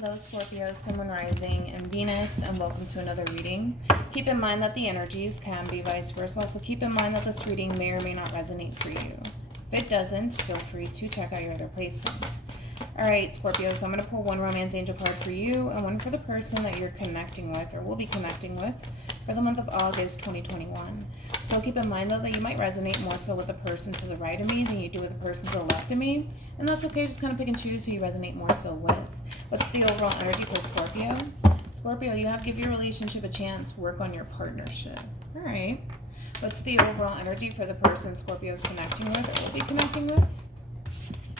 Hello Scorpio, Sun, Moon, Rising, and Venus, and welcome to another reading. Keep in mind that the energies can be vice versa. Also keep in mind that this reading may or may not resonate for you. If it doesn't, feel free to check out your other placements. Alright Scorpio, so I'm going to pull one romance angel card for you and one for the person that you're connecting with or will be connecting with for the month of August 2021. Still keep in mind though that you might resonate more so with the person to the right of me than you do with the person to the left of me. And that's okay, just kind of pick and choose who you resonate more so with. What's the overall energy for Scorpio? Scorpio, you have to give your relationship a chance. Work on your partnership. Alright. What's the overall energy for the person Scorpio is connecting with or will be connecting with?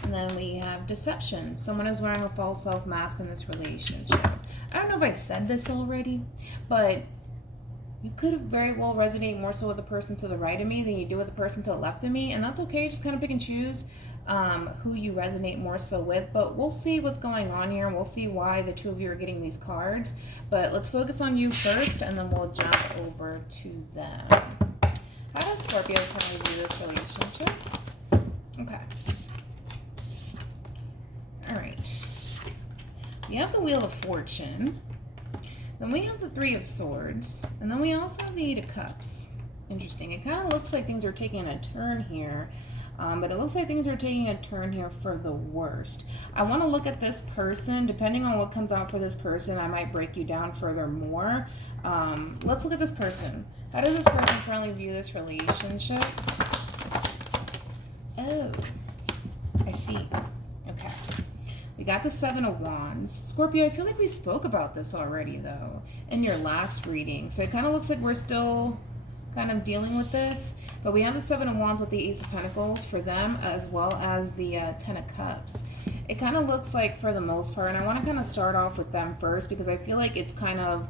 And then we have deception. Someone is wearing a false self mask in this relationship. I don't know if I said this already, but you could very well resonate more so with the person to the right of me than you do with the person to the left of me. And that's okay. Just kind of pick and choose who you resonate more so with. But we'll see what's going on here. And we'll see why the two of you are getting these cards. But let's focus on you first, and then we'll jump over to them. How does Scorpio currently view this relationship? Okay. Alright, we have the Wheel of Fortune, then we have the Three of Swords, and then we also have the Eight of Cups. Interesting. It kind of looks like things are taking a turn here, but it looks like things are taking a turn here for the worst. I want to look at this person. Depending on what comes out for this person, I might break you down furthermore. Let's look at this person. How does this person currently view this relationship? Oh, I see. Okay. We got the Seven of Wands. Scorpio, I feel like we spoke about this already, though, in your last reading. So it kind of looks like we're still kind of dealing with this. But we have the Seven of Wands with the Ace of Pentacles for them, as well as the Ten of Cups. It kind of looks like, for the most part, and I want to kind of start off with them first, because I feel like it's kind of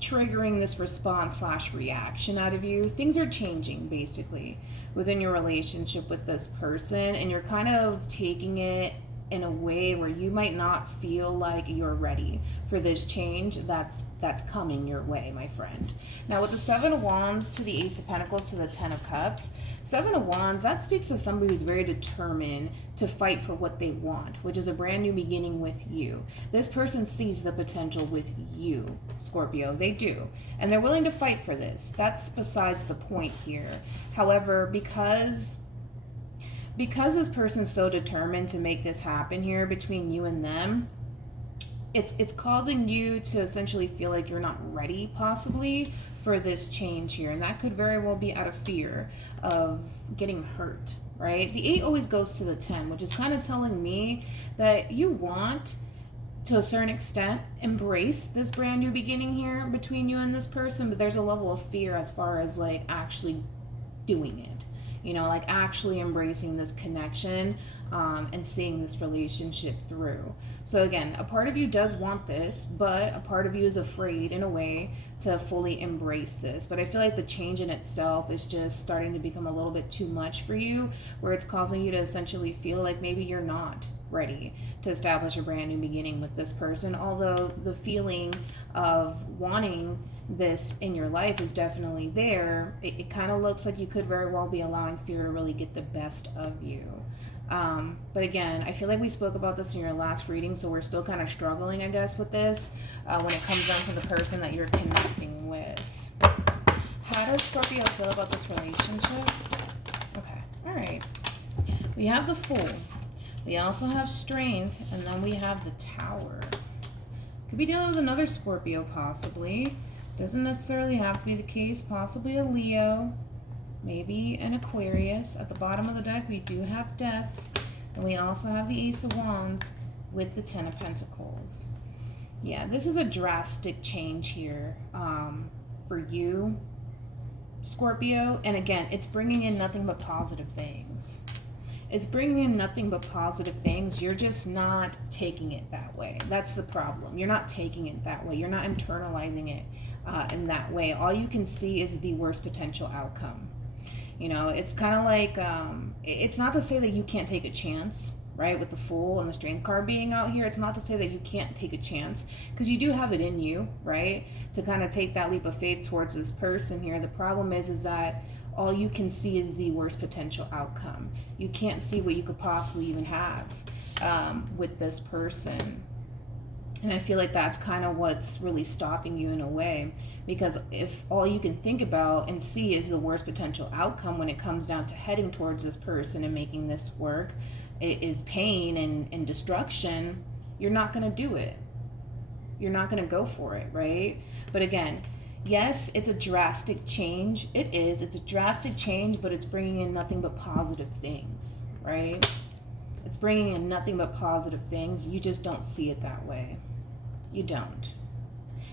triggering this response / reaction out of you. Things are changing, basically, within your relationship with this person, and you're kind of taking it in a way where you might not feel like you're ready for this change that's coming your way, my friend. Now, with the Seven of Wands to the Ace of Pentacles to the Ten of Cups, Seven of Wands, that speaks of somebody who's very determined to fight for what they want, which is a brand new beginning with you. This person sees the potential with you, Scorpio. They do. And they're willing to fight for this. That's besides the point here. However, because this person's so determined to make this happen here between you and them, it's causing you to essentially feel like you're not ready, possibly, for this change here. And that could very well be out of fear of getting hurt, right? The 8 always goes to the 10, which is kind of telling me that you want, to a certain extent, embrace this brand new beginning here between you and this person, but there's a level of fear as far as like actually doing it. You know, like actually embracing this connection and seeing this relationship through. So again, a part of you does want this, but a part of you is afraid in a way to fully embrace this. But I feel like the change in itself is just starting to become a little bit too much for you, where it's causing you to essentially feel like maybe you're not ready to establish a brand new beginning with this person. Although the feeling of wanting this in your life is definitely there, it kind of looks like you could very well be allowing fear to really get the best of you. But again, I feel like we spoke about this in your last reading, so we're still kind of struggling, I guess, with this when it comes down to the person that you're connecting with. How does Scorpio feel about this relationship? Okay, all right. We have the Fool. We also have Strength, and then we have the Tower. Could be dealing with another Scorpio, possibly. Doesn't necessarily have to be the case. Possibly a Leo, maybe an Aquarius. At the bottom of the deck, we do have Death, and we also have the Ace of Wands with the Ten of Pentacles. Yeah, this is a drastic change here for you, Scorpio. And again, it's bringing in nothing but positive things. It's bringing in nothing but positive things. You're just not taking it that way. That's the problem. You're not taking it that way. You're not internalizing it in that way. All you can see is the worst potential outcome. You know, it's kind of like, it's not to say that you can't take a chance, right? With the Fool and the Strength card being out here, it's not to say that you can't take a chance, because you do have it in you, right? To kind of take that leap of faith towards this person here. The problem is that all you can see is the worst potential outcome. You can't see what you could possibly even have with this person. And I feel like that's kind of what's really stopping you in a way. Because if all you can think about and see is the worst potential outcome when it comes down to heading towards this person and making this work, it is pain and destruction, you're not going to do it. You're not going to go for it, right? But again, yes, it's a drastic change. It is. It's a drastic change, but it's bringing in nothing but positive things, right? It's bringing in nothing but positive things. You just don't see it that way. You don't.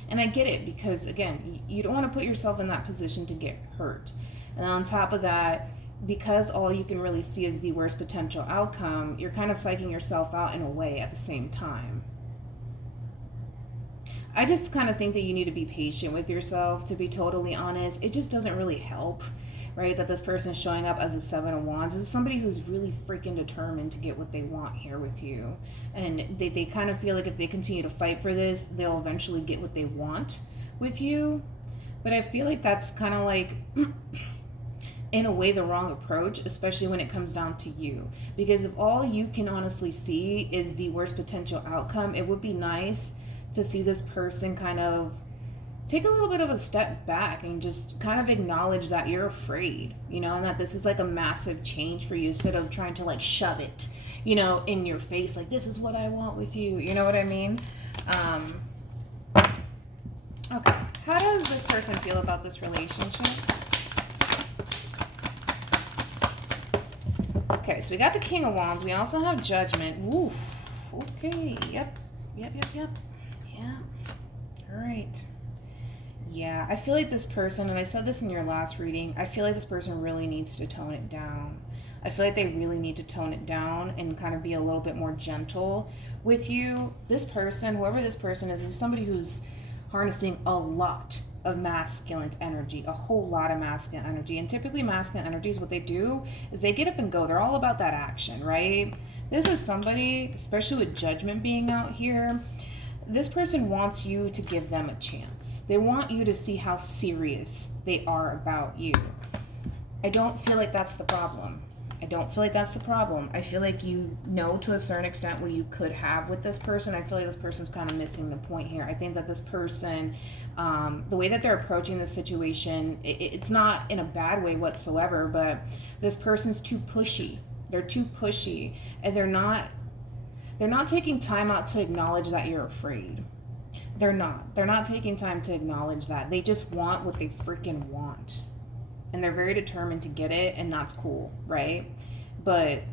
And I get it, because again, you don't want to put yourself in that position to get hurt. And on top of that, because all you can really see is the worst potential outcome, you're kind of psyching yourself out in a way at the same time. I just kind of think that you need to be patient with yourself, to be totally honest. It just doesn't really help, right, that this person is showing up as a Seven of Wands. This is somebody who's really freaking determined to get what they want here with you. And they kind of feel like if they continue to fight for this, they'll eventually get what they want with you. But I feel like that's kind of like, in a way, the wrong approach, especially when it comes down to you. Because if all you can honestly see is the worst potential outcome, it would be nice to see this person kind of take a little bit of a step back and just kind of acknowledge that you're afraid, you know, and that this is like a massive change for you, instead of trying to like shove it, you know, in your face, like, this is what I want with you. You know what I mean? Okay. How does this person feel about this relationship? Okay, so we got the King of Wands. We also have Judgment. Ooh, okay. Yep. Yeah. All right. Yeah, I feel like this person, and I said this in your last reading, I feel like this person really needs to tone it down. I feel like they really need to tone it down and kind of be a little bit more gentle with you. This person, whoever this person is somebody who's harnessing a lot of masculine energy, a whole lot of masculine energy. And typically masculine energies, what they do is they get up and go. They're all about that action, right? This is somebody, especially with Judgment being out here, this person wants you to give them a chance. They want you to see how serious they are about you. I don't feel like that's the problem. I feel like you know to a certain extent what you could have with this person. I feel like this person's kind of missing the point here. I think that this person, the way that they're approaching the situation, it's not in a bad way whatsoever, but this person's too pushy. They're too pushy, and they're not taking time out to acknowledge that you're afraid. They're not taking time to acknowledge that. They just want what they freaking want. And they're very determined to get it, and that's cool, right? But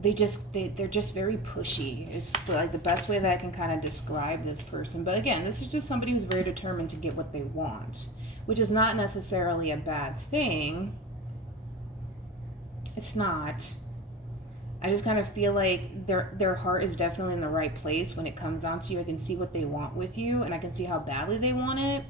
they're just very pushy. It's like the best way that I can kind of describe this person. But again, this is just somebody who's very determined to get what they want, which is not necessarily a bad thing. It's not. I just kind of feel like their heart is definitely in the right place when it comes down to you. I can see what they want with you, and I can see how badly they want it.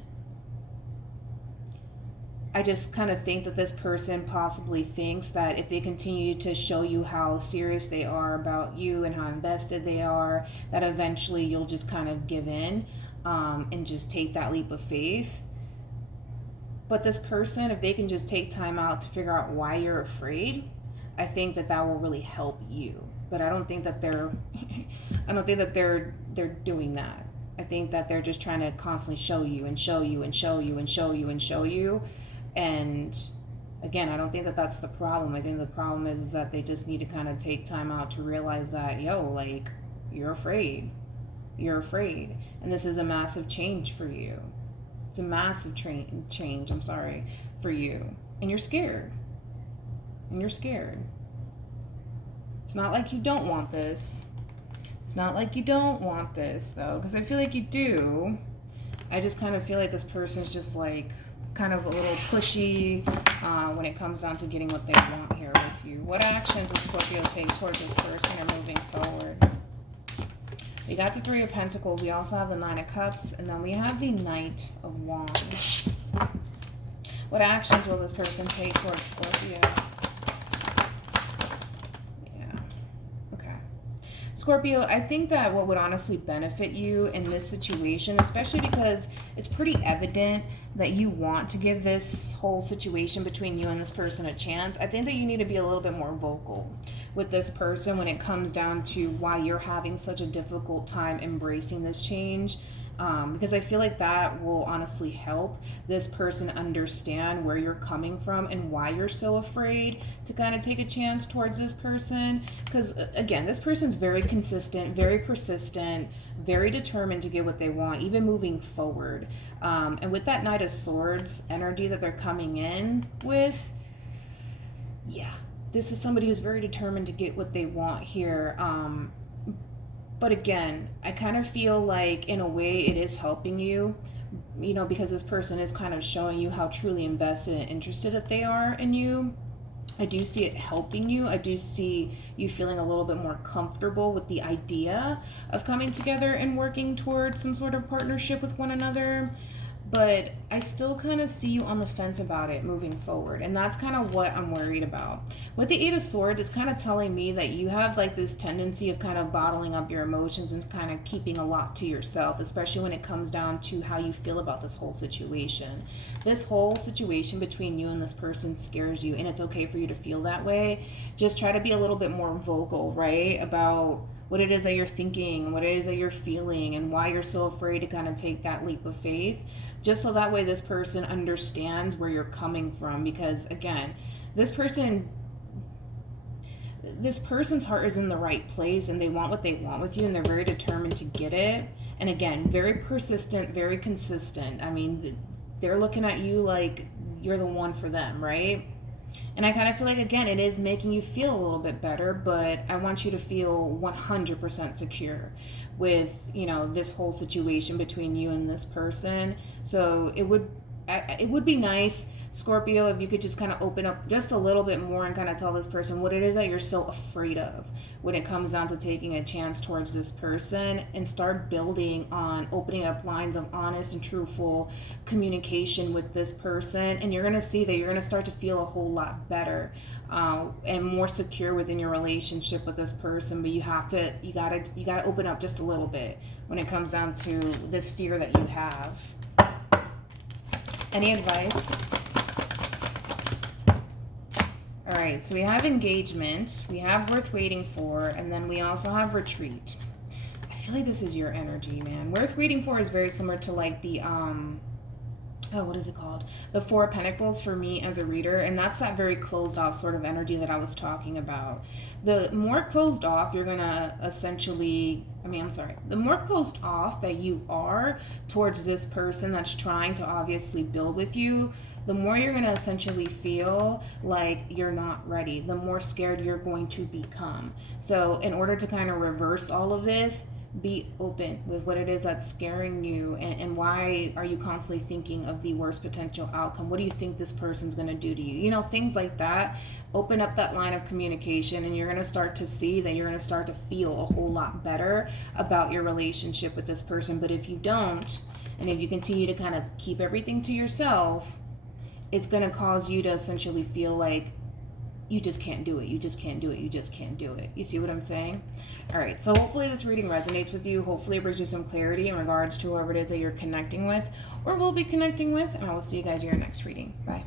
I just kind of think that this person possibly thinks that if they continue to show you how serious they are about you and how invested they are, that eventually you'll just kind of give in and just take that leap of faith. But this person, if they can just take time out to figure out why you're afraid, I think that will really help you. But I don't think that they're doing that. I think that they're just trying to constantly show you and show you and show you and show you and show you. And again, I don't think that that's the problem. I think the problem is that they just need to kind of take time out to realize that, like, you're afraid. And this is a massive change for you. It's a massive change, for you. And you're scared. It's not like you don't want this. Though, because I feel like you do. I just kind of feel like this person's just like kind of a little pushy when it comes down to getting what they want here with you. What actions will Scorpio take towards this person or moving forward? We got the Three of Pentacles. We also have the Nine of Cups, and then we have the Knight of Wands. What actions will this person take towards Scorpio? Scorpio, I think that what would honestly benefit you in this situation, especially because it's pretty evident that you want to give this whole situation between you and this person a chance, I think that you need to be a little bit more vocal with this person when it comes down to why you're having such a difficult time embracing this change. Because I feel like that will honestly help this person understand where you're coming from and why you're so afraid to kind of take a chance towards this person. Because again, this person's very consistent, very persistent, very determined to get what they want, even moving forward. And with that Knight of Swords energy that they're coming in with, yeah, this is somebody who's very determined to get what they want here. But again, I kind of feel like in a way it is helping you, because this person is kind of showing you how truly invested and interested that they are in you. I do see it helping you. I do see you feeling a little bit more comfortable with the idea of coming together and working towards some sort of partnership with one another. But I still kind of see you on the fence about it moving forward. And that's kind of what I'm worried about. With the Eight of Swords, it's kind of telling me that you have like this tendency of kind of bottling up your emotions and kind of keeping a lot to yourself, especially when it comes down to how you feel about this whole situation. This whole situation between you and this person scares you, and it's okay for you to feel that way. Just try to be a little bit more vocal, right? About what it is that you're thinking, what it is that you're feeling, and why you're so afraid to kind of take that leap of faith, just so that way this person understands where you're coming from. Because again, this person's heart is in the right place, and they want what they want with you, and they're very determined to get it. And again, very persistent, very consistent. I mean, they're looking at you like you're the one for them, right? And I kind of feel like, again, it is making you feel a little bit better, but I want you to feel 100% secure with, this whole situation between you and this person. So it would be nice, Scorpio, if you could just kind of open up just a little bit more and kind of tell this person what it is that you're so afraid of when it comes down to taking a chance towards this person, and start building on opening up lines of honest and truthful communication with this person. And you're going to see that you're going to start to feel a whole lot better and more secure within your relationship with this person. But you gotta open up just a little bit when it comes down to this fear that you have. Any advice? All right, so we have engagement, we have worth waiting for, and then we also have retreat. I feel like this is your energy, man. Worth waiting for is very similar to like the what is it called? The Four of Pentacles for me as a reader, and that's that very closed off sort of energy that I was talking about. The more closed off you're gonna the more closed off that you are towards this person that's trying to obviously build with you, the more you're going to essentially feel like you're not ready, the more scared you're going to become. So in order to kind of reverse all of this, be open with what it is that's scaring you, and why are you constantly thinking of the worst potential outcome? What do you think this person's going to do to you? Things like that. Open up that line of communication, and you're going to start to see that you're going to start to feel a whole lot better about your relationship with this person. But if you don't, and if you continue to kind of keep everything to yourself, it's going to cause you to essentially feel like you just can't do it. You just can't do it. You just can't do it. You see what I'm saying? All right. So hopefully this reading resonates with you. Hopefully it brings you some clarity in regards to whoever it is that you're connecting with or will be connecting with. And I will see you guys in your next reading. Bye.